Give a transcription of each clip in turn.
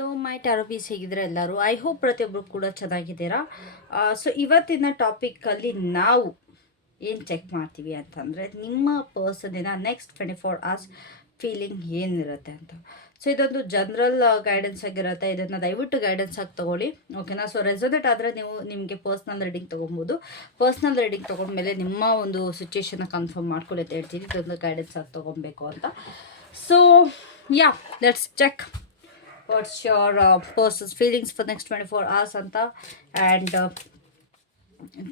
So my ಟ್ಯಾರೋಪೀಸ್ ಹೇಗಿದ್ರೆ ಎಲ್ಲರೂ I hope ಪ್ರತಿಯೊಬ್ಬರು ಕೂಡ ಚೆನ್ನಾಗಿದ್ದೀರಾ? ಸೊ ಇವತ್ತಿನ ಟಾಪಿಕ್ಕಲ್ಲಿ ನಾವು ಏನು ಚೆಕ್ ಮಾಡ್ತೀವಿ ಅಂತಂದರೆ, ನಿಮ್ಮ ಪರ್ಸನಿನ next twenty four hours feeling ಏನಿರುತ್ತೆ ಅಂತ. ಸೊ ಇದೊಂದು ಜನರಲ್ ಗೈಡೆನ್ಸ್ ಆಗಿರುತ್ತೆ. ಇದನ್ನು ದಯವಿಟ್ಟು ಗೈಡೆನ್ಸ್ ಆಗಿ ತೊಗೊಳ್ಳಿ. ಓಕೆನಾ ಸೊ ರೆಸೊನೇಟ್ ಆದರೆ ನೀವು ನಿಮಗೆ ಪರ್ಸ್ನಲ್ ರೀಡಿಂಗ್ ತೊಗೊಬೋದು ಪರ್ಸ್ನಲ್ ರೀಡಿಂಗ್ ತೊಗೊಂಡ್ಮೇಲೆ ನಿಮ್ಮ ಒಂದು ಸಿಚುವೇಶನ್ನ ಕನ್ಫರ್ಮ್ ಮಾಡ್ಕೊಳ್ಳಿ ಅಂತ ಹೇಳ್ತೀನಿ. ಇದೊಂದು ಗೈಡೆನ್ಸ್ ಆಗಿ ತೊಗೊಬೇಕು ಅಂತ. So ya let's check what's your persons feelings for next twenty four hours ಅಂತ ಆ್ಯಂಡ್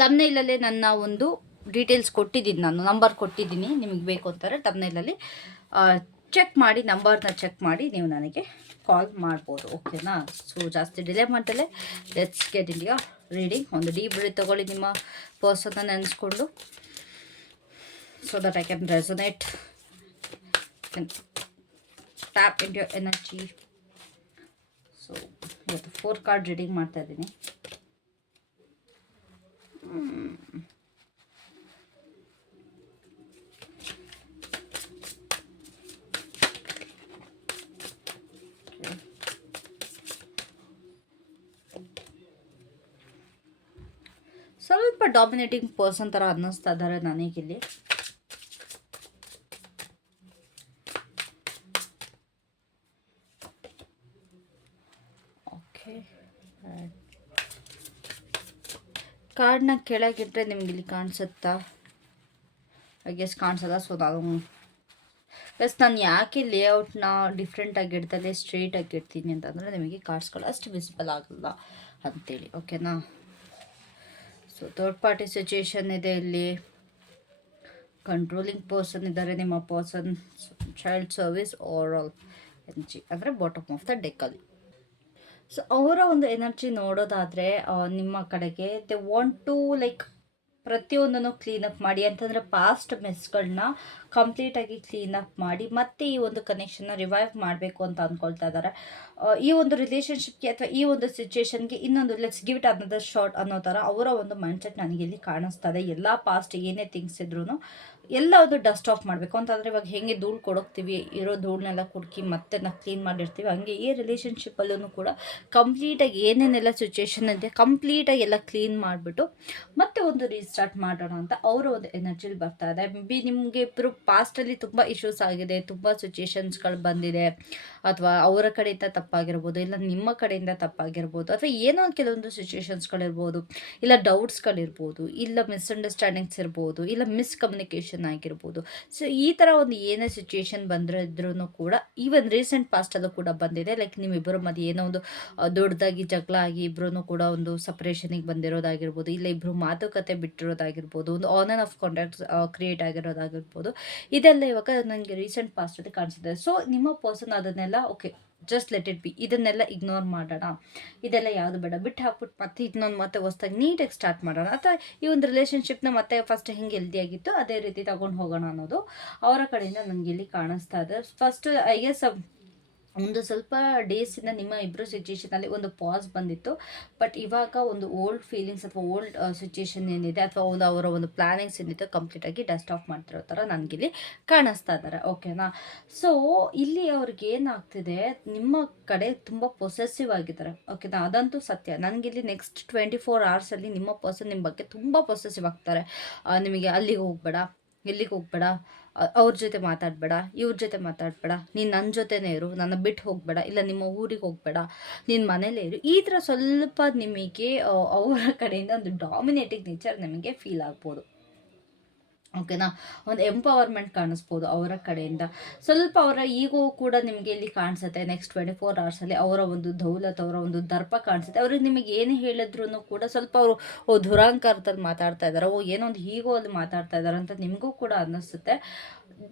ತಮ್ನೈಲಲ್ಲೇ ನನ್ನ ಒಂದು ಡೀಟೇಲ್ಸ್ ಕೊಟ್ಟಿದ್ದೀನಿ ನಾನು ನಂಬರ್ ಕೊಟ್ಟಿದ್ದೀನಿ, ನಿಮಗೆ ಬೇಕು ಅಂತಾರೆ ತಮ್ನೈಲಲ್ಲಿ ಚೆಕ್ ಮಾಡಿ ನಂಬರ್ನ ಚೆಕ್ ಮಾಡಿ, ನೀವು ನನಗೆ ಕಾಲ್ ಮಾಡ್ಬೋದು ಓಕೆನಾ ಸೊ ಜಾಸ್ತಿ delay ಮಾಡ್ದಲೆ let's get into the reading ಒಂದು ಡೀಪ್ ಬ್ರೀತ್ ತೊಗೊಳ್ಳಿ ನಿಮ್ಮ ಪರ್ಸನ್ನ ನೆನೆಸ್ಕೊಂಡು so that I can resonate tap into the energy ಇವತ್ತು ಫೋರ್ ಕಾರ್ಡ್ ರೀಡಿಂಗ್ ಮಾಡ್ತಾ ಇದ್ದೀನಿ. ಸ್ವಲ್ಪ ಡಾಮಿನೇಟಿಂಗ್ ಪರ್ಸನ್ ಥರ ಅನ್ನಿಸ್ತಾ ಇದ್ದಾರೆ ನನಗಿಲ್ಲಿ ಓಕೆ ಕಾರ್ಡ್ನ ಕೆಳಗಿಟ್ಟರೆ ನಿಮ್ಗೆ ಇಲ್ಲಿ ಕಾಣಿಸುತ್ತಾ? ಐ ಗೆಸ್ ಕಾಣಿಸಲ್ಲ ಸೊ ನಾವು ಪ್ಲಸ್ ನಾನು ಯಾಕೆ ಲೇಔಟ್ನ ಡಿಫ್ರೆಂಟಾಗಿ ಇಡ್ತದೆ ಸ್ಟ್ರೇಟಾಗಿ ಇಡ್ತೀನಿ ಅಂತಂದರೆ ನಿಮಗೆ ಕಾರ್ಡ್ಸ್ಗಳು ಅಷ್ಟು ವಿಸಿಬಲ್ ಆಗಲ್ಲ ಅಂತೇಳಿ ಓಕೆನಾ ಸೊ ಥರ್ಡ್ ಪಾರ್ಟಿ ಸಿಚುಯೇಷನ್ ಇದೆ ಇಲ್ಲಿ. ಕಂಟ್ರೋಲಿಂಗ್ ಪರ್ಸನ್ ಇದ್ದಾರೆ, ನಿಮ್ಮ person child service overall energy ಅಂದರೆ ಬಾಟಮ್ ಆಫ್ ದ ಡೆಕ್ಕಲ್ಲಿ ಸೊ ಅವರ ಒಂದು ಎನರ್ಜಿ ನೋಡೋದಾದರೆ ನಿಮ್ಮ ಕಡೆಗೆ ದೆ ವಾಂಟ್ ಟು ಲೈಕ್ ಪ್ರತಿಯೊಂದನ್ನು ಕ್ಲೀನಪ್ ಮಾಡಿ, ಅಂತಂದರೆ ಪಾಸ್ಟ್ ಮೆಸ್ಗಳನ್ನ ಕಂಪ್ಲೀಟಾಗಿ ಕ್ಲೀನಪ್ ಮಾಡಿ, ಮತ್ತೆ ಈ ಒಂದು ಕನೆಕ್ಷನ್ನ ರಿವೈವ್ ಮಾಡಬೇಕು ಅಂತ ಅಂದ್ಕೊಳ್ತಾ ಇದ್ದಾರೆ ಈ ಒಂದು ರಿಲೇಷನ್ಶಿಪ್ಗೆ ಅಥವಾ ಈ ಒಂದು ಸಿಚುವೇಶನ್ಗೆ ಇನ್ನೊಂದು let's give it another short ಅನ್ನೋ ಥರ ಅವರ ಒಂದು ಮೈಂಡ್ಸೆಟ್ ನನಗೆ ಇಲ್ಲಿ ಕಾಣಿಸ್ತಾ ಇದೆ. ಎಲ್ಲ ಪಾಸ್ಟ್ ಏನೇ ಥಿಂಗ್ಸ್ ಇದ್ರೂ ಎಲ್ಲ ಒಂದು ಡಸ್ಟ್ ಆಫ್ ಮಾಡಬೇಕು. ಅಂತಂದರೆ ಇವಾಗ ಹೆಂಗೆ ಧೂಳು ಕೊಡೋಗ್ತೀವಿ ಇರೋ ಧೂಳನ್ನೆಲ್ಲ ಕುಡ್ಕಿ ಮತ್ತೆ ನಾವು ಕ್ಲೀನ್ ಮಾಡಿರ್ತೀವಿ, ಹಂಗೆ ಈ ರಿಲೇಷನ್ಶಿಪ್ಪಲ್ಲೂ ಕೂಡ ಕಂಪ್ಲೀಟಾಗಿ ಏನೇನೆಲ್ಲ ಸಿಚುವೇಷನ್ ಇದೆ ಕಂಪ್ಲೀಟಾಗಿ ಎಲ್ಲ ಕ್ಲೀನ್ ಮಾಡಿಬಿಟ್ಟು ಮತ್ತೆ ಒಂದು ರೀಸ್ಟಾರ್ಟ್ ಮಾಡೋಣ ಅಂತ ಅವರ ಒಂದು ಎನರ್ಜಿಲಿ ಬರ್ತಾ ಇದೆ ಮೇ ಬಿ ನಿಮಗೆ ಇಬ್ಬರು ಪಾಸ್ಟಲ್ಲಿ ತುಂಬ ಇಶ್ಯೂಸ್ ಆಗಿದೆ, ತುಂಬ ಸಿಚುವೇಶನ್ಸ್ಗಳು ಬಂದಿದೆ. ಅಥವಾ ಅವರ ಕಡೆಯಿಂದ ತಪ್ಪಾಗಿರ್ಬೋದು, ಇಲ್ಲ ನಿಮ್ಮ ಕಡೆಯಿಂದ ತಪ್ಪಾಗಿರ್ಬೋದು, ಅಥವಾ ಏನೋ ಒಂದು ಕೆಲವೊಂದು ಸಿಚುಯೇಷನ್ಸ್ಗಳಿರ್ಬೋದು ಇಲ್ಲ ಡೌಟ್ಸ್ಗಳಿರ್ಬೋದು ಇಲ್ಲ ಮಿಸ್ಅಂಡರ್ಸ್ಟ್ಯಾಂಡಿಂಗ್ಸ್ ಇರ್ಬೋದು, ಇಲ್ಲ ಮಿಸ್ಕಮ್ಯುನಿಕೇಷನ್ ಆಗಿರ್ಬೋದು. ಸೊ ಈ ಥರ ಒಂದು ಏನೇ ಸಿಚುಯೇಷನ್ ಬಂದಿರೋದ್ರೂ ಕೂಡ ಈವನ್ ರೀಸೆಂಟ್ ಪಾಸ್ಟಲ್ಲೂ ಕೂಡ ಬಂದಿದೆ. ಲೈಕ್ ನಿಮ್ಮಿಬ್ಬರ ಮಧ್ಯೆ ಏನೋ ಒಂದು ದೊಡ್ಡದಾಗಿ ಜಗಳ ಆಗಿ ಇಬ್ಬರೂ ಕೂಡ ಒಂದು ಸಪ್ರೇಷನಿಗೆ ಬಂದಿರೋದಾಗಿರ್ಬೋದು, ಇಲ್ಲ ಇಬ್ಬರು ಮಾತುಕತೆ ಬಿಟ್ಟಿರೋದಾಗಿರ್ಬೋದು ಒಂದು on and off contact create ಆಗಿರೋದಾಗಿರ್ಬೋದು. ಇದೆಲ್ಲ ಇವಾಗ ನನಗೆ ರೀಸೆಂಟ್ ಪಾಸ್ಟಲ್ಲಿ ಕಾಣಿಸುತ್ತೆ ಸೊ ನಿಮ್ಮ ಪರ್ಸನ್ ಅದನ್ನೆಲ್ಲ okay just let it be ಇದನ್ನೆಲ್ಲ ಇಗ್ನೋರ್ ಮಾಡೋಣ. ಇದೆಲ್ಲ ಯಾವುದು ಬೇಡ. ಬಿಟ್ಟು ಹಾಕ್ಬಿಟ್ಟು ಮತ್ತೆ ಇನ್ನೊಂದು ಮತ್ತೆ ಹೊಸ್ದಾಗಿ ನೀಟಾಗಿ ಸ್ಟಾರ್ಟ್ ಮಾಡೋಣ. ಅಥವಾ ಈ ಒಂದು ರಿಲೇಷನ್ಶಿಪ್ನ ಮತ್ತೆ ಫಸ್ಟ್ ಹೆಂಗೆ ಹೆಲ್ದಿಯಾಗಿತ್ತು ಅದೇ ರೀತಿ ತಗೊಂಡು ಹೋಗೋಣ ಅನ್ನೋದು ಅವರ ಕಡೆಯಿಂದ ನನಗೆ ಇಲ್ಲಿ ಕಾಣಿಸ್ತಾ ಇದೆ. ಫಸ್ಟ್ ಐ ಗೆಸ್ ಒಂದು ಸ್ವಲ್ಪ ಡೇಸಿಂದ ನಿಮ್ಮ ಇಬ್ಬರು ಸಿಚುಯೇಷನಲ್ಲಿ ಒಂದು ಪಾಸ್ ಬಂದಿತ್ತು. ಬಟ್ ಇವಾಗ ಒಂದು ಓಲ್ಡ್ ಫೀಲಿಂಗ್ಸ್ ಅಥವಾ ಓಲ್ಡ್ ಸಿಚುಯೇಷನ್ ಏನಿದೆ ಅಥವಾ ಒಂದು ಅವರ ಒಂದು ಪ್ಲಾನಿಂಗ್ಸ್ ಏನಿದೆ ಕಂಪ್ಲೀಟಾಗಿ ಡಸ್ಟ್ ಆಫ್ ಮಾಡ್ತಿರೋ ಥರ ನನಗಿಲ್ಲಿ ಕಾಣಿಸ್ತಾ ಇದ್ದಾರೆ. ಓಕೆನಾ ಸೊ ಇಲ್ಲಿ ಅವ್ರಿಗೆ ಏನಾಗ್ತಿದೆ, ನಿಮ್ಮ ಕಡೆ ತುಂಬ ಪೊಸೆಸಿವ್ ಆಗಿದ್ದಾರೆ. ಓಕೆನಾ ಅದಂತೂ ಸತ್ಯ. ನನಗಿಲ್ಲಿ ನೆಕ್ಸ್ಟ್ ಟ್ವೆಂಟಿ ಫೋರ್ ಅವರ್ಸಲ್ಲಿ ನಿಮ್ಮ ಪರ್ಸನ್ ನಿಮ್ಮ ಬಗ್ಗೆ ತುಂಬ ಪೊಸೆಸಿವ್ ಆಗ್ತಾರೆ. ನಿಮಗೆ ಅಲ್ಲಿಗೆ ಹೋಗ್ಬೇಡ. ಎಲ್ಲಿಗೆ ಹೋಗ್ಬೇಡ? ಅವ್ರ ಜೊತೆ ಮಾತಾಡಬೇಡ, ಇವ್ರ ಜೊತೆ ಮಾತಾಡಬೇಡ, ನೀನು ನನ್ನ ಜೊತೆನೇ ಇರು, ನನ್ನ ಬಿಟ್ಟು ಹೋಗಬೇಡ, ಇಲ್ಲ ನಿಮ್ಮ ಊರಿಗೆ ಹೋಗಬೇಡ ನಿನ್ನ ಮನೇಲೇ ಇರು. ಈ ಥರ ಸ್ವಲ್ಪ ನಿಮಗೆ ಅವರ ಕಡೆಯಿಂದ ಒಂದು ಡಾಮಿನೇಟಿಂಗ್ ನೇಚರ್ ನಿಮಗೆ ಫೀಲ್ ಆಗ್ಬೋದು. ಓಕೆನಾ? ಒಂದು ಎಂಪವರ್ಮೆಂಟ್ ಕಾಣಿಸ್ಬೋದು ಅವರ ಕಡೆಯಿಂದ. ಸ್ವಲ್ಪ ಅವರ ಈಗೋ ಕೂಡ ನಿಮಗೆ ಇಲ್ಲಿ ಕಾಣಿಸುತ್ತೆ ನೆಕ್ಸ್ಟ್ ಟ್ವೆಂಟಿ ಫೋರ್ ಅವರ್ಸಲ್ಲಿ ಅವರ ಒಂದು ದೌಲತ್, ಅವರ ಒಂದು ದರ್ಪ ಕಾಣಿಸುತ್ತೆ. ಅವ್ರಿಗೆ ನಿಮಗೆ ಏನು ಹೇಳಿದ್ರು ಕೂಡ ಸ್ವಲ್ಪ ಅವರು, ಓ, ದುರಾಂಕಾರದಲ್ಲಿ ಮಾತಾಡ್ತಾ ಇದ್ದಾರೆ, ಓ, ಏನೋ ಒಂದು ಹೀಗೋ ಅಲ್ಲಿ ಮಾತಾಡ್ತಾ ಇದ್ದಾರೆ ಅಂತ ನಿಮಗೂ ಕೂಡ ಅನ್ನಿಸುತ್ತೆ.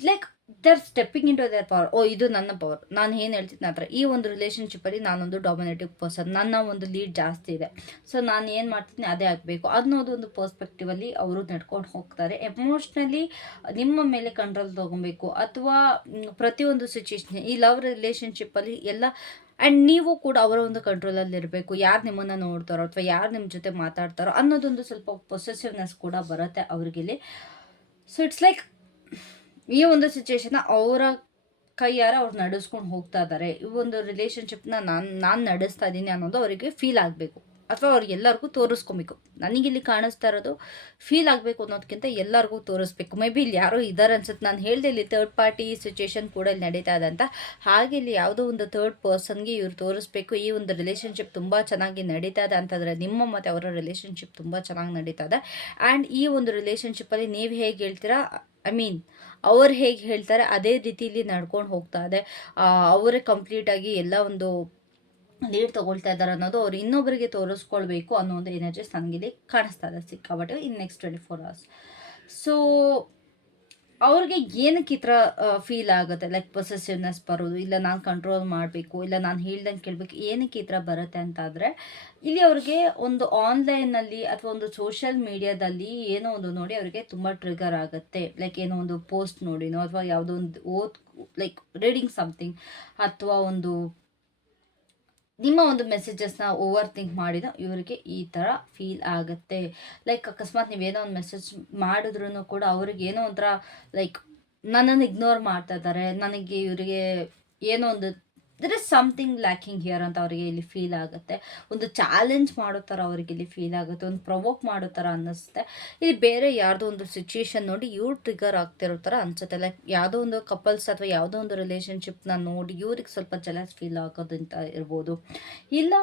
Like they're stepping into their power oh ಇದು ನನ್ನ ಪವರ್ ನಾನು ಏನು ಹೇಳ್ತಿದ್ದೆ ಆ ಈ ಒಂದು ರಿಲೇಷನ್ಶಿಪ್ಪಲ್ಲಿ ನಾನೊಂದು ಡಾಮಿನೇಟಿವ್ ಪರ್ಸನ್ ನನ್ನ ಒಂದು ಲೀಡ್ ಜಾಸ್ತಿ ಇದೆ. ಸೊ ನಾನು ಏನು ಮಾಡ್ತೀನಿ ಅದೇ ಆಗಬೇಕು. ಅನ್ನೋದು ಒಂದು ಪರ್ಸ್ಪೆಕ್ಟಿವಲ್ಲಿ ಅವರು ನಡ್ಕೊಂಡು ಹೋಗ್ತಾರೆ. ಎಮೋಷ್ನಲಿ ನಿಮ್ಮ ಮೇಲೆ ಕಂಟ್ರೋಲ್ ತೊಗೊಬೇಕು. ಅಥವಾ ಪ್ರತಿಯೊಂದು ಸಿಚುವೇಶನ್ ಈ ಲವ್ ರಿಲೇಷನ್ಶಿಪ್ಪಲ್ಲಿ ಎಲ್ಲ ಆ್ಯಂಡ್ ನೀವು ಕೂಡ ಅವರ ಒಂದು ಕಂಟ್ರೋಲಲ್ಲಿ ಇರಬೇಕು. ಯಾರು ನಿಮ್ಮನ್ನು ನೋಡ್ತಾರೋ ಅಥವಾ ಯಾರು ನಿಮ್ಮ ಜೊತೆ ಮಾತಾಡ್ತಾರೋ ಅನ್ನೋದೊಂದು ಸ್ವಲ್ಪ ಪೊಸೆಸಿವ್ನೆಸ್ ಕೂಡ ಬರುತ್ತೆ ಅವ್ರಿಗಿಲ್ಲಿ ಸೊ ಇಟ್ಸ್ ಲೈಕ್ ಈ ಒಂದು ಸಿಚುವೇಶನ್ನ ಅವರ ಕೈಯಾರ ಅವ್ರು ನಡೆಸ್ಕೊಂಡು ಹೋಗ್ತಾ ಇದ್ದಾರೆ ಈ ಒಂದು ರಿಲೇಷನ್ಶಿಪ್ನ ನಾನು ನಾನು ನಡೆಸ್ತಾ ಇದ್ದೀನಿ ಅನ್ನೋದು ಅವರಿಗೆ ಫೀಲ್ ಆಗಬೇಕು. ಅಥವಾ ಅವ್ರಿಗೆ ಎಲ್ಲರಿಗೂ ತೋರಿಸ್ಕೊಬೇಕು. ಇಲ್ಲಿ ಕಾಣಿಸ್ತಾ ಇರೋದು ಫೀಲ್ ಆಗಬೇಕು ಅನ್ನೋದಕ್ಕಿಂತ ಎಲ್ಲರಿಗೂ ತೋರಿಸ್ಬೇಕು. ಮೇ ಬಿ ಇಲ್ಲಿ ಯಾರೋ ಇದ್ದಾರೆ ಅನ್ಸುತ್ತೆ. ನಾನು ಹೇಳಿದೆ ಇಲ್ಲಿ ತರ್ಡ್ ಪಾರ್ಟಿ ಸಿಚುವೇಶನ್ ಕೂಡ ಇಲ್ಲಿ ನಡೀತಾ ಇದೆ ಅಂತ. ಹಾಗೆ ಇಲ್ಲಿ ಯಾವುದೋ ಒಂದು ತರ್ಡ್ ಪರ್ಸನ್ಗೆ ಇವ್ರು ತೋರಿಸ್ಬೇಕು. ಈ ಒಂದು ರಿಲೇಷನ್ಶಿಪ್ ತುಂಬ ಚೆನ್ನಾಗಿ ನಡೀತಾ ಇದೆ ಅಂತಂದರೆ ನಿಮ್ಮ ಮತ್ತು ಅವರ ರಿಲೇಷನ್ಶಿಪ್ ತುಂಬ ಚೆನ್ನಾಗಿ ನಡೀತಾ ಇದೆ. ಆ್ಯಂಡ್ ಈ ಒಂದು ರಿಲೇಷನ್ಶಿಪ್ಪಲ್ಲಿ ನೀವು ಹೇಗೆ ಹೇಳ್ತೀರಾ? ಐ ಮೀನ್ ಅವ್ರು ಹೇಗೆ ಹೇಳ್ತಾರೆ, ಅದೇ ರೀತಿಲಿ ನಡ್ಕೊಂಡು ಹೋಗ್ತಾ ಇದೆ. ಅವರೇ ಕಂಪ್ಲೀಟಾಗಿ ಎಲ್ಲ ಒಂದು ಲೀಡ್ ತೊಗೊಳ್ತಾ ಇದ್ದಾರೆ ಅನ್ನೋದು ಅವ್ರು ಇನ್ನೊಬ್ಬರಿಗೆ ತೋರಿಸ್ಕೊಳ್ಬೇಕು ಅನ್ನೋ ಒಂದು ಎನರ್ಜಿಸ್ ನನಗಿಲ್ಲಿ ಕಾಣಿಸ್ತಾ ಇದೆ. ಸಿಕ್ಕಾಬಟ್ಟೆ in next twenty four hours so ಅವ್ರಿಗೆ ಏನಕ್ಕೆ ಈ ಥರ ಫೀಲ್ ಆಗುತ್ತೆ? ಲೈಕ್ ಪೊಸೆಸಿವ್ನೆಸ್ ಬರೋದು, ಇಲ್ಲ ನಾನು ಕಂಟ್ರೋಲ್ ಮಾಡಬೇಕು, ಇಲ್ಲ ನಾನು ಹೇಳ್ದಂಗೆ ಕೇಳಬೇಕು, ಏನಕ್ಕೆ ಈ ಥರ ಬರುತ್ತೆ ಅಂತಾದರೆ, ಇಲ್ಲಿ ಅವ್ರಿಗೆ ಒಂದು ಆನ್ಲೈನಲ್ಲಿ ಅಥವಾ ಒಂದು ಸೋಷಿಯಲ್ ಮೀಡಿಯಾದಲ್ಲಿ ಏನೋ ಒಂದು ನೋಡಿ ಅವರಿಗೆ ತುಂಬ ಟ್ರಿಗರ್ ಆಗುತ್ತೆ. ಲೈಕ್ ಏನೋ ಒಂದು ಪೋಸ್ಟ್ ನೋಡಿನೋ, ಅಥವಾ ಯಾವುದೋ ಒಂದು ಓದ್ ಲೈಕ್ ರೀಡಿಂಗ್ ಸಮಥಿಂಗ್ ಅಥವಾ ಒಂದು ನಿಮ್ಮ ಒಂದು ಮೆಸೇಜಸ್ನ ಓವರ್ ಥಿಂಕ್ ಮಾಡಿದ ಇವರಿಗೆ ಈ ಥರ ಫೀಲ್ ಆಗುತ್ತೆ. ಲೈಕ್ ಅಕಸ್ಮಾತ್ ನೀವೇನೋ ಒಂದು ಮೆಸೇಜ್ ಮಾಡಿದ್ರು ಕೂಡ ಅವ್ರಿಗೆ ಏನೋ ಒಂಥರ ಲೈಕ್ ನನ್ನನ್ನು ಇಗ್ನೋರ್ ಮಾಡ್ತಾ ಇದ್ದಾರೆ ನನಗೆ ಇವರಿಗೆ ಏನೋ ಒಂದು there is something lacking here ಅಂತ ಅವರಿಗೆ ಇಲ್ಲಿ ಫೀಲ್ ಆಗುತ್ತೆ. ಒಂದು ಚಾಲೆಂಜ್ ಮಾಡೋ ಥರ ಅವರಿಗೆ ಇಲ್ಲಿ ಫೀಲ್ ಆಗುತ್ತೆ. ಒಂದು ಪ್ರವೋಕ್ ಮಾಡೋ ಥರ ಅನ್ನಿಸುತ್ತೆ. ಇಲ್ಲಿ ಬೇರೆ ಯಾವುದೋ ಒಂದು ಸಿಚುಯೇಷನ್ ನೋಡಿ ಇವ್ರು ಟ್ರಿಗರ್ ಆಗ್ತಿರೋ ಥರ ಅನ್ಸುತ್ತೆ. ಲೈಕ್ ಯಾವುದೋ ಒಂದು ಕಪಲ್ಸ್ ಅಥವಾ ಯಾವುದೋ ಒಂದು ರಿಲೇಷನ್ಶಿಪ್ನ ನೋಡಿ ಇವ್ರಿಗೆ ಸ್ವಲ್ಪ ಜಲಸ್ ಫೀಲ್ ಆಗೋದಂತ ಇರ್ಬೋದು. ಇಲ್ಲ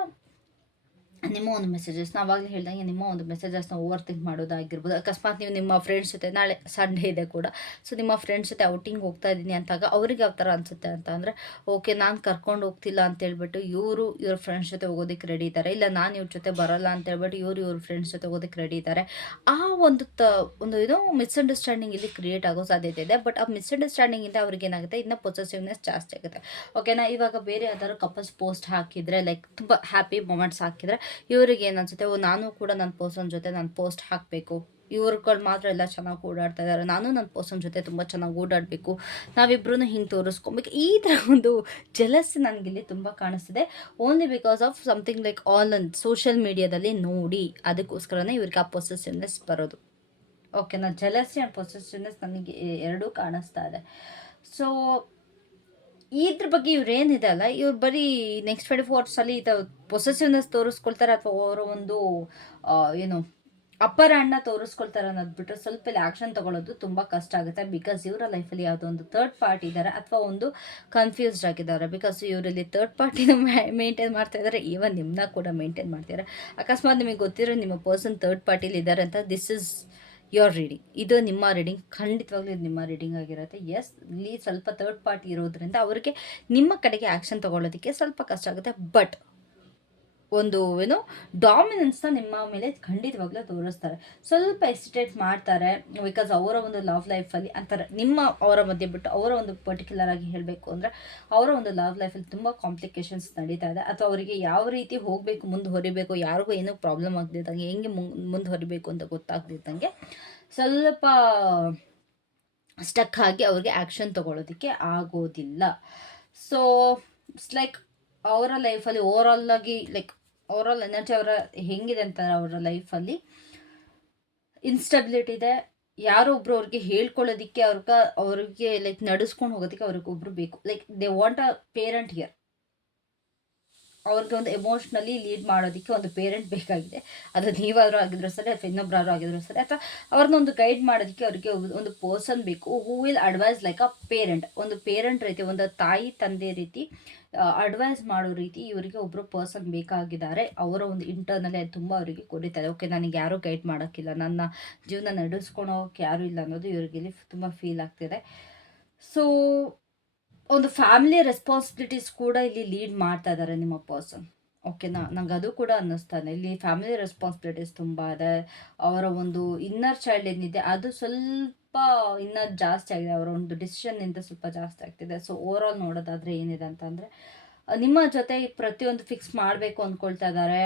ನಿಮ್ಮ ಒಂದು ಮೆಸೇಜಸ್ನ ಅವಾಗಲೇ ಹೇಳ್ದಂಗೆ ನಿಮ್ಮ ಒಂದು ಮೆಸೇಜಸ್ನ ಓವರ್ ಥಿಂಕ್ ಮಾಡೋದಾಗಿರ್ಬೋದು. ಅಕಸ್ಮಾತ್ ನೀವು ನಿಮ್ಮ ಫ್ರೆಂಡ್ಸ್ ಜೊತೆ, ನಾಳೆ ಸಂಡೇ ಇದೆ ಕೂಡ. ಸೊ ನಿಮ್ಮ ಫ್ರೆಂಡ್ಸ್ ಜೊತೆ ಔಟಿಂಗ್ ಹೋಗ್ತಾ ಇದ್ದೀನಿ ಅಂತಾಗ ಅವ್ರಿಗೆ ಯಾವ ಥರ ಅನಿಸುತ್ತೆ ಅಂತ ಅಂದರೆ ಓಕೆ ನಾನು ಕರ್ಕೊಂಡು ಹೋಗ್ತಿಲ್ಲ ಅಂತೇಳ್ಬಿಟ್ಟು ಇವರು ಇವ್ರ ಫ್ರೆಂಡ್ಸ್ ಜೊತೆ ಹೋಗೋದಕ್ಕೆ ರೆಡಿ ಇದ್ದಾರೆ ಇಲ್ಲ ನಾನು ಇವ್ರ ಜೊತೆ ಬರೋಲ್ಲ ಅಂತೇಳ್ಬಿಟ್ಟು ಇವರು ಇವ್ರ ಫ್ರೆಂಡ್ಸ್ ಜೊತೆ ಹೋಗೋದಕ್ಕೆ ರೆಡಿ ಇದ್ದಾರೆ ಆ ಒಂದು ತ, ಒಂದು ಇದು ಮಿಸ್ಅಂಡರ್ಸ್ಟ್ಯಾಂಡಿಂಗ್ ಇಲ್ಲಿ ಕ್ರಿಯೇಟ್ ಆಗೋ ಸಾಧ್ಯತೆ ಇದೆ. ಬಟ್ ಆ ಮಿಸ್ಅಂಡರ್ಸ್ಟ್ಯಾಂಡಿಂಗಿಂದ ಅವ್ರಿಗೆ ಏನಾಗುತ್ತೆ? ಇನ್ನೂ ಪೊಸೆಸಿವ್ನೆಸ್ ಜಾಸ್ತಿ ಆಗುತ್ತೆ. ಓಕೆನಾ ಇವಾಗ ಬೇರೆ ಯಾವ್ದಾದ್ರು ಕಪಲ್ಸ್ ಪೋಸ್ಟ್ ಹಾಕಿದರೆ ಲೈಕ್ ತುಂಬ ಹ್ಯಾಪಿ ಮೂಮೆಂಟ್ಸ್ ಹಾಕಿದರೆ ಇವ್ರಿಗೆ ಏನು ಅನ್ಸುತ್ತೆ ಓ, ನಾನು ಕೂಡ ನನ್ನ ಪರ್ಸನ್ ಜೊತೆ ನಾನು ಪೋಸ್ಟ್ ಹಾಕಬೇಕು. ಇವ್ರುಗಳು ಮಾತ್ರ ಎಲ್ಲ ಚೆನ್ನಾಗಿ ಓಡಾಡ್ತಾ ಇದ್ದಾರೆ ನಾನು ನನ್ನ ಪರ್ಸನ್ ಜೊತೆ ತುಂಬ ಚೆನ್ನಾಗಿ ಓಡಾಡಬೇಕು. ನಾವಿಬ್ರು ಹಿಂಗೆ ತೋರಿಸ್ಕೊಬೇಕು. ಈ ಥರ ಒಂದು ಜಲಸ್ ನನಗಿಲ್ಲಿ ತುಂಬ ಕಾಣಿಸ್ತಿದೆ. Only because of something like all on social ಮೀಡಿಯಾದಲ್ಲಿ ನೋಡಿ, ಅದಕ್ಕೋಸ್ಕರನೇ ಇವ್ರಿಗೆ ಆ ಪೊಸೆಸಿವ್ನೆಸ್ ಬರೋದು. ಓಕೆನಾ ಜಲಸಿ ಆ್ಯಂಡ್ ಪೊಸೆಸಿವ್ನೆಸ್ ನನಗೆ ಎರಡೂ ಕಾಣಿಸ್ತಾ ಇದೆ. ಸೊ ಇದ್ರ ಬಗ್ಗೆ ಇವ್ರು ಏನಿದೆ ಅಲ್ಲ? ಇವ್ರು ಬರೀ ನೆಕ್ಸ್ಟ್ ಟ್ವೆಂಟಿ ಫೋರ್ ಅಲ್ಲಿ ಪೊಸೆಸಿವ್ನೆಸ್ ತೋರಿಸ್ಕೊಳ್ತಾರೆ ಅಥವಾ ಅವರ ಒಂದು ಏನು ಅಪ್ಪರ ಅಣ್ಣ ತೋರಿಸ್ಕೊಳ್ತಾರೆ ಅನ್ನೋದು ಬಿಟ್ಟರೆ ಸ್ವಲ್ಪ ಇಲ್ಲಿ ಆ್ಯಕ್ಷನ್ ತೊಗೊಳೋದು ತುಂಬ ಕಷ್ಟ ಆಗುತ್ತೆ. ಬಿಕಾಸ್ ಇವರ ಲೈಫಲ್ಲಿ ಯಾವುದೋ ಒಂದು ಥರ್ಡ್ ಪಾರ್ಟಿ ಇದ್ದಾರೆ ಅಥವಾ ಒಂದು ಕನ್ಫ್ಯೂಸ್ಡ್ ಆಗಿದ್ದಾರೆ ಬಿಕಾಸ್ ಇವರಲ್ಲಿ ಥರ್ಡ್ ಪಾರ್ಟಿನ ಮೇಂಟೈನ್ ಮಾಡ್ತಾ ಇದ್ದಾರೆ ಈವನ್ ನಿಮ್ಮನ್ನ ಕೂಡ ಮೇಂಟೈನ್ ಮಾಡ್ತಿದ್ದಾರೆ ಅಕಸ್ಮಾತ್ ನಿಮಗೆ ಗೊತ್ತಿರೋ ನಿಮ್ಮ ಪರ್ಸನ್ ತರ್ಡ್ ಪಾರ್ಟಿಲಿ ಇದ್ದಾರೆ ಅಂತ ದಿಸ್ ಇಸ್ ಯೋರ್ ರೀಡಿಂಗ್ ಇದು ನಿಮ್ಮ ರೀಡಿಂಗ್ ಖಂಡಿತವಾಗ್ಲೂ ಇದು ನಿಮ್ಮ ರೀಡಿಂಗ್ ಆಗಿರುತ್ತೆ. ಎಸ್ ಇಲ್ಲಿ ಸ್ವಲ್ಪ ತರ್ಡ್ ಪಾರ್ಟಿ ಇರೋದ್ರಿಂದ ಅವರಿಗೆ ನಿಮ್ಮ ಕಡೆಗೆ ಆ್ಯಕ್ಷನ್ ತೊಗೊಳ್ಳೋದಕ್ಕೆ ಸ್ವಲ್ಪ ಕಷ್ಟ ಆಗುತ್ತೆ. ಬಟ್ ಒಂದು, ಏನು ಡಾಮಿನೆನ್ಸ್ನ ನಿಮ್ಮ ಮೇಲೆ ಖಂಡಿತವಾಗ್ಲೂ ತೋರಿಸ್ತಾರೆ. ಸ್ವಲ್ಪ ಎಸ್ಟಿಟೇಟ್ ಮಾಡ್ತಾರೆ ಬಿಕಾಸ್ ಅವರ ಒಂದು ಲವ್ ಲೈಫಲ್ಲಿ ಅಂತಾರೆ, ನಿಮ್ಮ ಅವರ ಮಧ್ಯೆ ಬಿಟ್ಟು ಅವರ ಒಂದು ಪರ್ಟಿಕ್ಯುಲರ್ ಆಗಿ ಹೇಳಬೇಕು ಅಂದರೆ, ಅವರ ಒಂದು ಲವ್ ಲೈಫಲ್ಲಿ ತುಂಬ ಕಾಂಪ್ಲಿಕೇಶನ್ಸ್ ನಡೀತಾ ಇದೆ. ಅಥವಾ ಅವರಿಗೆ ಯಾವ ರೀತಿ ಹೋಗಬೇಕು, ಮುಂದೆ ಹೊರಿಬೇಕು, ಯಾರಿಗೂ ಏನೂ ಪ್ರಾಬ್ಲಮ್ ಆಗದಿದ್ದಂಗೆ ಹೆಂಗೆ ಮುಂದೆ ಹೊರಿಬೇಕು ಅಂತ ಗೊತ್ತಾಗ್ದಿದ್ದಂಗೆ ಸ್ವಲ್ಪ ಸ್ಟಕ್ ಆಗಿ ಅವ್ರಿಗೆ ಆ್ಯಕ್ಷನ್ ತಗೊಳ್ಳೋದಕ್ಕೆ ಆಗೋದಿಲ್ಲ. ಸೊ ಇಟ್ಸ್ ಲೈಕ್ ಅವರ ಲೈಫಲ್ಲಿ ಓವರ್ ಆಗಿ ಲೈಕ್ ಓವರಾಲ್ ಎನರ್ಜಿ ಅವರ ಹೆಂಗಿದೆ ಅಂತಾರೆ ಅವರ ಲೈಫಲ್ಲಿ ಇನ್ಸ್ಟೆಬಿಲಿಟಿ ಇದೆ. ಯಾರೋ ಒಬ್ರು ಅವ್ರಿಗೆ ಹೇಳ್ಕೊಳ್ಳೋದಕ್ಕೆ ಅವ್ರಿಗೆ ಅವ್ರಿಗೆ ಲೈಕ್ ನಡೆಸ್ಕೊಂಡು ಹೋಗೋದಕ್ಕೆ ಅವ್ರಿಗೆ ಒಬ್ರು ಬೇಕು. Like they want a parent here ಅವ್ರಿಗೆ ಒಂದು ಎಮೋಷ್ನಲಿ ಲೀಡ್ ಮಾಡೋದಕ್ಕೆ ಒಂದು ಪೇರೆಂಟ್ ಬೇಕಾಗಿದೆ. ಅದು ನೀವಾದರೂ ಆಗಿದ್ರು ಸರಿ ಅಥವಾ ಇನ್ನೊಬ್ಬರಾದ್ರು ಆಗಿದ್ರು ಸರಿ ಅಥವಾ ಅವ್ರನ್ನ ಒಂದು ಗೈಡ್ ಮಾಡೋದಕ್ಕೆ ಅವರಿಗೆ ಒಂದು ಪರ್ಸನ್ ಬೇಕು who will advise like a parent ಒಂದು ಪೇರೆಂಟ್ ರೀತಿ, ಒಂದು ತಾಯಿ ತಂದೆ ರೀತಿ ಅಡ್ವೈಸ್ ಮಾಡೋ ರೀತಿ ಇವರಿಗೆ ಒಬ್ಬರು ಪರ್ಸನ್ ಬೇಕಾಗಿದ್ದಾರೆ. ಅವರ ಒಂದು ಇಂಟರ್ನಲ್ಲಿ ಅದು ತುಂಬ ಅವರಿಗೆ ಕೊಡಿತಾರೆ ಓಕೆ ನನಗೆ ಯಾರೂ ಗೈಡ್ ಮಾಡೋಕ್ಕಿಲ್ಲ. ನನ್ನ ಜೀವನ ನಡೆಸ್ಕೊಳೋಕೆ ಯಾರೂ ಇಲ್ಲ ಅನ್ನೋದು ಇವರಿಗೆ ತುಂಬ ಫೀಲ್ ಆಗ್ತಿದೆ. ಸೊ ಒಂದು ಫ್ಯಾಮಿಲಿ ರೆಸ್ಪಾನ್ಸಿಬಿಲಿಟೀಸ್ ಕೂಡ ಇಲ್ಲಿ ಲೀಡ್ ಮಾಡ್ತಾ ಇದ್ದಾರೆ ನಿಮ್ಮ ಪರ್ಸನ್ ಓಕೆನಾ ನಂಗೆ ಅದು ಕೂಡ ಅನ್ನಿಸ್ತಾನೆ. ಇಲ್ಲಿ ಫ್ಯಾಮಿಲಿ ರೆಸ್ಪಾನ್ಸಿಬಿಲಿಟೀಸ್ ತುಂಬ ಇದೆ. ಅವರ ಒಂದು ಇನ್ನರ್ ಚೈಲ್ಡ್ ಏನಿದೆ, ಅದು ಸ್ವಲ್ಪ ಇನ್ನರ್ ಜಾಸ್ತಿ ಆಗಿದೆ. ಅವರ ಒಂದು ಡಿಸಿಷನ್ನಿಂದ ಸ್ವಲ್ಪ ಜಾಸ್ತಿ ಆಗ್ತಿದೆ. ಸೊ ಓವರ್ ಆಲ್ ನೋಡೋದಾದರೆ ಏನಿದೆ ಅಂತಂದರೆ, ನಿಮ್ಮ ಜೊತೆ ಪ್ರತಿಯೊಂದು ಫಿಕ್ಸ್ ಮಾಡಬೇಕು ಅಂದ್ಕೊಳ್ತಾ ಇದ್ದಾರೆ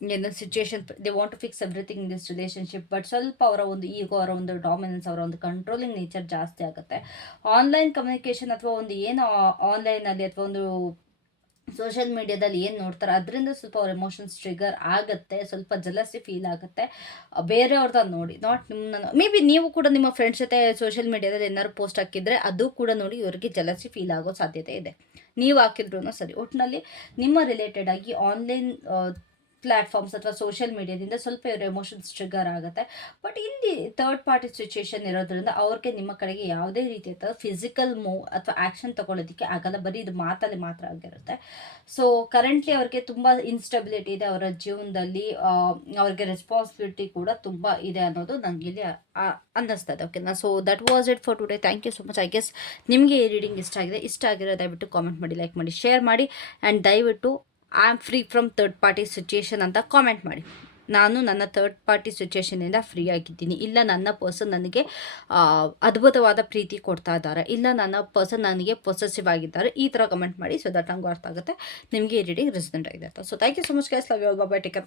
ಏನು situation they want to fix everything in this relationship but ಸ್ವಲ್ಪ ಅವರ ಒಂದು ಈಗೋ ಅವರ ಒಂದು ಡಾಮಿನೆನ್ಸ್ ಅವರ ಒಂದು ಕಂಟ್ರೋಲಿಂಗ್ ನೇಚರ್ ಜಾಸ್ತಿ ಆಗುತ್ತೆ. ಆನ್ಲೈನ್ ಕಮ್ಯುನಿಕೇಷನ್ ಅಥವಾ ಒಂದು ಏನು ಆನ್ಲೈನಲ್ಲಿ ಅಥವಾ ಒಂದು ಸೋಷಿಯಲ್ ಮೀಡಿಯಾದಲ್ಲಿ ಏನು ನೋಡ್ತಾರೆ ಅದರಿಂದ ಸ್ವಲ್ಪ ಅವ್ರ ಎಮೋಷನ್ಸ್ ಟ್ರಿಗರ್ ಆಗುತ್ತೆ, ಸ್ವಲ್ಪ ಜಲಸಿ ಫೀಲ್ ಆಗುತ್ತೆ ಬೇರೆಯವ್ರದ್ದು ನೋಡಿ ನಾಟ್ ನಿಮ್ಮನ್ನ ಮೇ ಬಿ ನೀವು ಕೂಡ ನಿಮ್ಮ ಫ್ರೆಂಡ್ಸ್ ಜೊತೆ ಸೋಷಿಯಲ್ ಮೀಡಿಯಾದಲ್ಲಿ ಏನಾದ್ರು ಪೋಸ್ಟ್ ಹಾಕಿದರೆ ಅದು ಕೂಡ ನೋಡಿ ಇವರಿಗೆ ಜಲಸಿ ಫೀಲ್ ಆಗೋ ಸಾಧ್ಯತೆ ಇದೆ. ನೀವು ಹಾಕಿದ್ರು ಸರಿ. ಒಟ್ಟಿನಲ್ಲಿ ನಿಮ್ಮ ರಿಲೇಟೆಡ್ ಆಗಿ ಆನ್ಲೈನ್ ಪ್ಲ್ಯಾಟ್ಫಾರ್ಮ್ಸ್ ಅಥವಾ ಸೋಷಿಯಲ್ ಮೀಡಿಯಾದಿಂದ ಸ್ವಲ್ಪ ಇವ್ರ ಎಮೋಷನ್ಸ್ ಟ್ರಿಗರ್ ಆಗುತ್ತೆ. ಬಟ್ ಇಲ್ಲಿ ಥರ್ಡ್ ಪಾರ್ಟಿ ಸಿಚುಯೇಷನ್ ಇರೋದ್ರಿಂದ ಅವ್ರಿಗೆ ನಿಮ್ಮ ಕಡೆಗೆ ಯಾವುದೇ ರೀತಿಯ ಫಿಸಿಕಲ್ ಮೂವ್ ಅಥವಾ ಆ್ಯಕ್ಷನ್ ತಗೊಳ್ಳೋದಕ್ಕೆ ಆಗಲ್ಲ. ಬರೀ ಇದು ಮಾತಲ್ಲಿ ಮಾತ್ರ ಆಗಿರುತ್ತೆ. ಸೊ ಕರೆಂಟ್ಲಿ ಅವ್ರಿಗೆ ತುಂಬ ಇನ್ಸ್ಟೆಬಿಲಿಟಿ ಇದೆ. ಅವರ ಜೀವನದಲ್ಲಿ ಅವ್ರಿಗೆ ರೆಸ್ಪಾನ್ಸಿಬಿಲಿಟಿ ಕೂಡ ತುಂಬ ಇದೆ ಅನ್ನೋದು ನನಗೆ ಇಲ್ಲಿ ಅನ್ನಿಸ್ತದೆ. ಓಕೆನಾ so that was it for today thank you so much I guess ನಿಮಗೆ ಈ ರೀಡಿಂಗ್ ಇಷ್ಟ ಆಗಿದೆ. ಇಷ್ಟ ಆಗಿರೋ ದಯವಿಟ್ಟು ಕಾಮೆಂಟ್ ಮಾಡಿ ಲೈಕ್ ಮಾಡಿ ಶೇರ್ ಮಾಡಿ. ಆ್ಯಂಡ್ ದಯವಿಟ್ಟು I am free from third party situation ಅಂತ ಕಾಮೆಂಟ್ ಮಾಡಿ. ನಾನು ನನ್ನ ಥರ್ಡ್ ಪಾರ್ಟಿ ಸಿಚುಯೇಷನಿಂದ ಫ್ರೀ ಆಗಿದ್ದೀನಿ. ಇಲ್ಲ, ನನ್ನ ಪರ್ಸನ್ ನನಗೆ ಅದ್ಭುತವಾದ ಪ್ರೀತಿ ಕೊಡ್ತಾ ಇದ್ದಾರೆ. ಇಲ್ಲ, ನನ್ನ ಪರ್ಸನ್ ನನಗೆ ಪೊಸೆಸಿವ್ ಆಗಿದ್ದಾರೆ. ಈ ಥರ ಕಮೆಂಟ್ ಮಾಡಿ ಸೊ ದಟ್ ನಂಗೆ ಅರ್ಥ ಆಗುತ್ತೆ. ನಿಮಗೆ ಈ ರೀಡಿಂಗ್ ರೆಸಿಡೆಂಟ್ ಆಗಿದೆ so thank you so much guys love you all bye take care